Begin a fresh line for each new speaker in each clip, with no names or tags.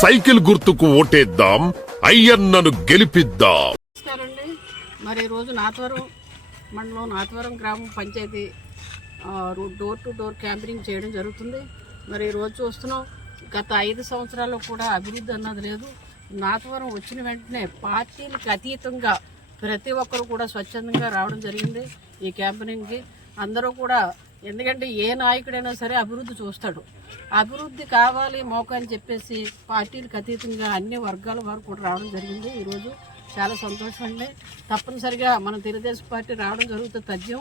Cycle గుర్తుకు ఓటేద్దాం అయ్యన్నను గెలిపిద్దాం.
నమస్కారండి మరి రోజు నాతవరం మండలం నాతవరం గ్రామం panchayati door to door campaigning చేయడం జరుగుతుంది. మరి రోజు చూస్తున్నాం గత ఐదు సంవత్సరాల్లో కూడా అభివృద్ధి అన్నది లేదు. నాతవరం వచ్చిన వెంటనే పార్టీలకు అతీతంగా ప్రతి ఒక్కరు కూడా స్వచ్ఛందంగా రావడం జరిగింది ఈ క్యాంపెయినింగ్కి అందరూ కూడా ఎందుకంటే ఏ నాయకుడైనా సరే అభివృద్ధి చూస్తాడు. అభివృద్ధి కావాలి మోక అని చెప్పేసి పార్టీలకు అతీతంగా అన్ని వర్గాల వారు కూడా రావడం జరిగింది. ఈరోజు చాలా సంతోషం అండి. తప్పనిసరిగా మన తెలుగుదేశం పార్టీ రావడం జరుగుతుంది తథ్యం.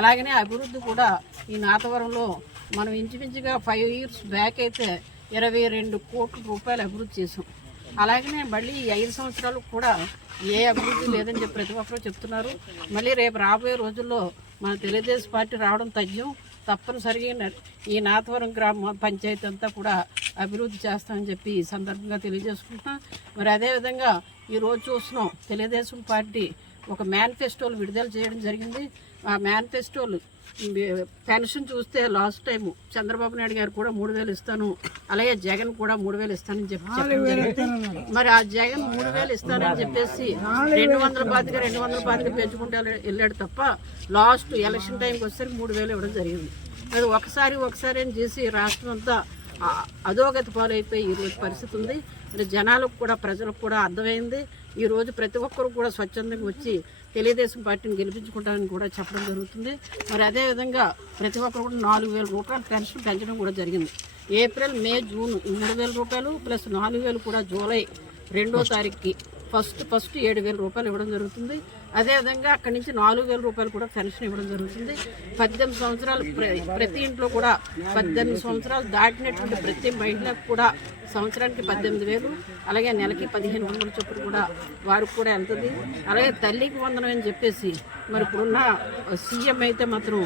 అలాగనే అభివృద్ధి కూడా ఈ నాతవరంలో మనం ఇంచుమించుగా ఫైవ్ ఇయర్స్ బ్యాక్ అయితే ఇరవై రెండు కోట్ల రూపాయలు అభివృద్ధి చేసాం అలాగనే మళ్ళీ ఈ ఐదు సంవత్సరాలు కూడా ఏ అభివృద్ధి లేదని చెప్పి ప్రతి ఒక్కరూ చెప్తున్నారు. మళ్ళీ రేపు రాబోయే రోజుల్లో మన తెలుగుదేశం పార్టీ రావడం తథ్యం తప్పనిసరిగా ఈ నాథవరం గ్రామ పంచాయతీ అంతా కూడా అభివృద్ధి చేస్తామని చెప్పి ఈ సందర్భంగా తెలియజేసుకుంటున్నాం. మరి అదేవిధంగా ఈరోజు చూస్తున్నాం తెలుగుదేశం పార్టీ ఒక మేనిఫెస్టోలు విడుదల చేయడం జరిగింది. ఆ మేనిఫెస్టోలు పెన్షన్ చూస్తే లాస్ట్ టైం చంద్రబాబు నాయుడు గారు కూడా మూడు వేలు ఇస్తాను అలాగే జగన్ కూడా మూడు వేలు ఇస్తానని చెప్పి మరి ఆ జగన్ మూడు వేలు ఇస్తానని చెప్పేసి రెండు వందల పాతిక రెండు వందల పాతిక పెంచుకుంటే వెళ్ళాడు తప్ప లాస్ట్ ఎలక్షన్ టైంకి వచ్చేసరికి మూడు వేలు ఇవ్వడం జరిగింది. అది ఒకసారి ఒకసారి అని చేసి రాష్ట్రం అంతా అధోగతి పాలైపోయి ఈ రోజు పరిస్థితి ఉంది. మరి జనాలకు కూడా ప్రజలకు కూడా అర్థమైంది. ఈ రోజు ప్రతి ఒక్కరు కూడా స్వచ్ఛందంగా వచ్చి తెలుగుదేశం పార్టీని గెలిపించుకుంటామని కూడా చెప్పడం జరుగుతుంది. మరి అదేవిధంగా ప్రతి ఒక్కరు కూడా నాలుగు వేల రూపాయలు పెన్షన్ పెంచడం కూడా జరిగింది. ఏప్రిల్ మే జూన్ మూడు వేల రూపాయలు ప్లస్ నాలుగు వేలు కూడా జూలై రెండో తారీఖుకి ఫస్ట్ ఫస్ట్ ఏడు వేల రూపాయలు ఇవ్వడం జరుగుతుంది. అదేవిధంగా అక్కడి నుంచి నాలుగు వేల రూపాయలు కూడా పెన్షన్ ఇవ్వడం జరుగుతుంది. పద్దెనిమిది సంవత్సరాలు ప్రతి ఇంట్లో కూడా పద్దెనిమిది సంవత్సరాలు దాటినటువంటి ప్రతి మహిళకు కూడా సంవత్సరానికి పద్దెనిమిది వేలు అలాగే నెలకి పదిహేను వందల చొప్పున కూడా వారికి కూడా వెళ్తుంది. అలాగే తల్లికి వందనం అని చెప్పేసి మరి ఇప్పుడున్న సీఎం అయితే మాత్రం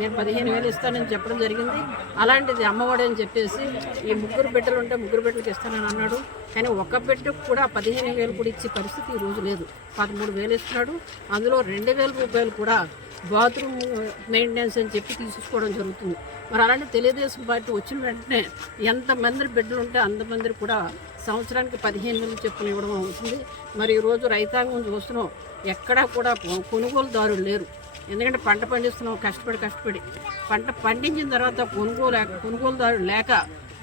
నేను పదిహేను వేలు ఇస్తానని చెప్పడం జరిగింది. అలాంటిది అమ్మఒడి అని చెప్పేసి ఈ ముగ్గురు బిడ్డలు ఉంటే ముగ్గురు బిడ్డలకు ఇస్తానని అన్నాడు. కానీ ఒక బిడ్డకు కూడా పదిహేను వేలు కూడా ఇచ్చే పరిస్థితి ఈ రోజు లేదు. పదమూడు వేలు ఇస్తున్నాడు. అందులో రెండు వేల రూపాయలు కూడా బాత్రూమ్ మెయింటెనెన్స్ అని చెప్పి తీసుకోవడం జరుగుతుంది. మరి అలాంటి తెలుగుదేశం పార్టీ వచ్చిన వెంటనే ఎంతమంది బిడ్డలు ఉంటే అంతమంది కూడా సంవత్సరానికి పదిహేను వేలు చెప్పులు ఇవ్వడం అవుతుంది. మరి ఈరోజు రైతాంగం చూస్తున్నాం ఎక్కడా కూడా కొనుగోలుదారులు లేరు. ఎందుకంటే పంట పండిస్తున్నాం కష్టపడి కష్టపడి. పంట పండించిన తర్వాత కొనుగోలు కొనుగోలుదారు లేక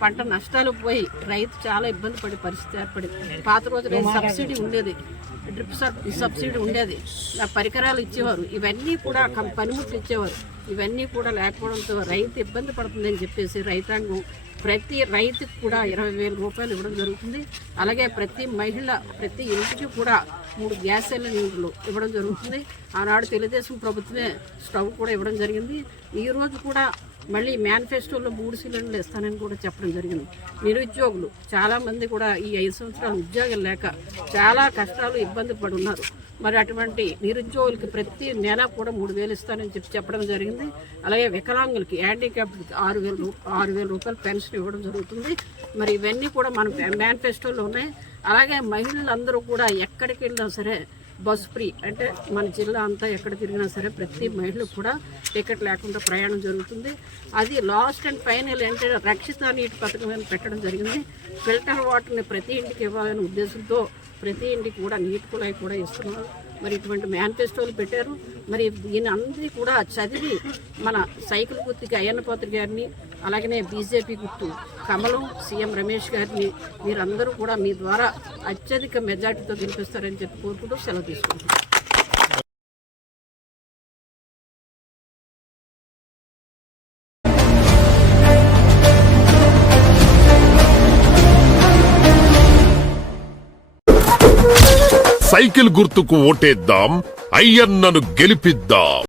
పంట నష్టాలు పోయి రైతు చాలా ఇబ్బంది పడే పరిస్థితి ఏర్పడింది. పాత రోజులు సబ్సిడీ ఉండేది? డ్రిప్ సబ్ సబ్సిడీ ఉండేది. ఆ పరికరాలు ఇచ్చేవారు. ఇవన్నీ కూడా పనిముట్లు ఇచ్చేవారు. ఇవన్నీ కూడా లేకపోవడంతో రైతు ఇబ్బంది పడుతుందని చెప్పేసి రైతాంగం ప్రతి రైతుకు కూడా ఇరవై వేల రూపాయలు ఇవ్వడం జరుగుతుంది. అలాగే ప్రతి మహిళ ప్రతి ఇంటికి కూడా మూడు గ్యాస్ సిలిండర్లు ఇవ్వడం జరుగుతుంది. ఆనాడు తెలుగుదేశం ప్రభుత్వమే స్టవ్ కూడా ఇవ్వడం జరిగింది. ఈరోజు కూడా మళ్ళీ మేనిఫెస్టోలో మూడు సిలిండర్లు ఇస్తానని కూడా చెప్పడం జరిగింది. నిరుద్యోగులు చాలామంది కూడా ఈ ఐదు సంవత్సరాలు ఉద్యోగాలు లేక చాలా కష్టాలు ఇబ్బంది పడి ఉన్నారు మరి అటువంటి నిరుద్యోగులకి ప్రతి నెల కూడా మూడు వేలు ఇస్తానని చెప్పి చెప్పడం జరిగింది. అలాగే వికలాంగులకి హ్యాండిక్యాప్కి ఆరు వేలు ఆరు వేల రూపాయలు పెన్షన్ ఇవ్వడం జరుగుతుంది. మరి ఇవన్నీ కూడా మన మేనిఫెస్టోలో ఉన్నాయి అలాగే మహిళలందరూ కూడా ఎక్కడికి వెళ్ళినా సరే బస్ ఫ్రీ. అంటే మన జిల్లా అంతా ఎక్కడ తిరిగినా సరే ప్రతి మహిళకు కూడా టికెట్ లేకుండా ప్రయాణం జరుగుతుంది. అది లాస్ట్ అండ్ ఫైనల్ అంటే రక్షిత నీటి పథకం అని పెట్టడం జరిగింది. ఫిల్టర్ వాటర్ని ప్రతి ఇంటికి ఇవ్వాలనే ఉద్దేశంతో ప్రతి ఇంటికి కూడా నీటి కుళాయి కూడా ఇస్తున్నారు. మరి ఇటువంటి మేనిఫెస్టోలు పెట్టారు. మరి దీని అందరి కూడా చదివి మన సైకిల్ గుర్తుకి అయ్యన్న పాత్ర గారిని అలాగనే బీజేపీ గుర్తు కమలం సీఎం రమేష్ గారిని మీరందరూ కూడా మీ ద్వారా అత్యధిక మెజార్టీతో గెలిపిస్తారని చెప్పి కోరుకుంటూ సెలవు తీసుకుంటున్నాను
సైకిల్ గుర్తుకు ఓటేద్దాం అయ్యన్నను గెలిపిద్దాం.